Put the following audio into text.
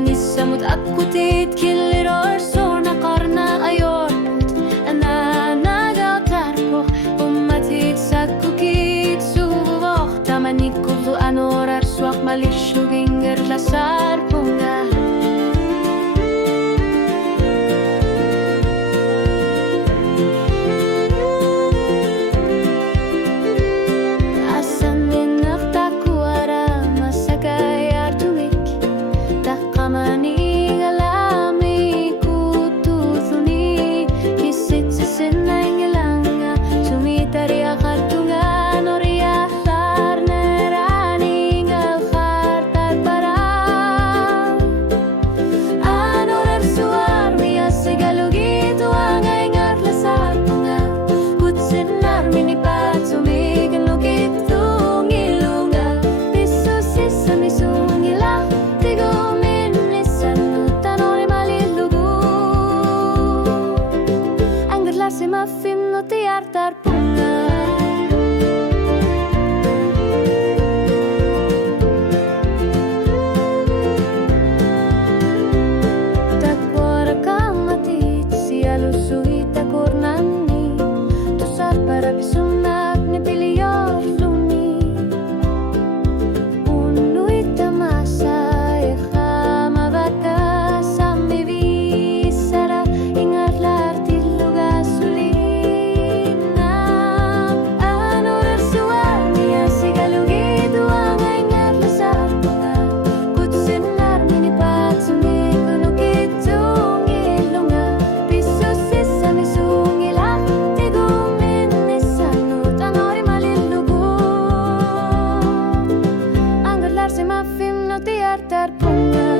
niissamut akkutit killir sorna karna ajort ananaga tarpo ummatit sakkukit suvohta manikkullu anorar suak malishuginger lasar punga Maffin no tiartar punga takwara kamatit sialu suita kornani tusar para bisunak ni piliyor luni unuita masa ekama baka sambi visara ingatlar tilugas Maffin no tiartar punga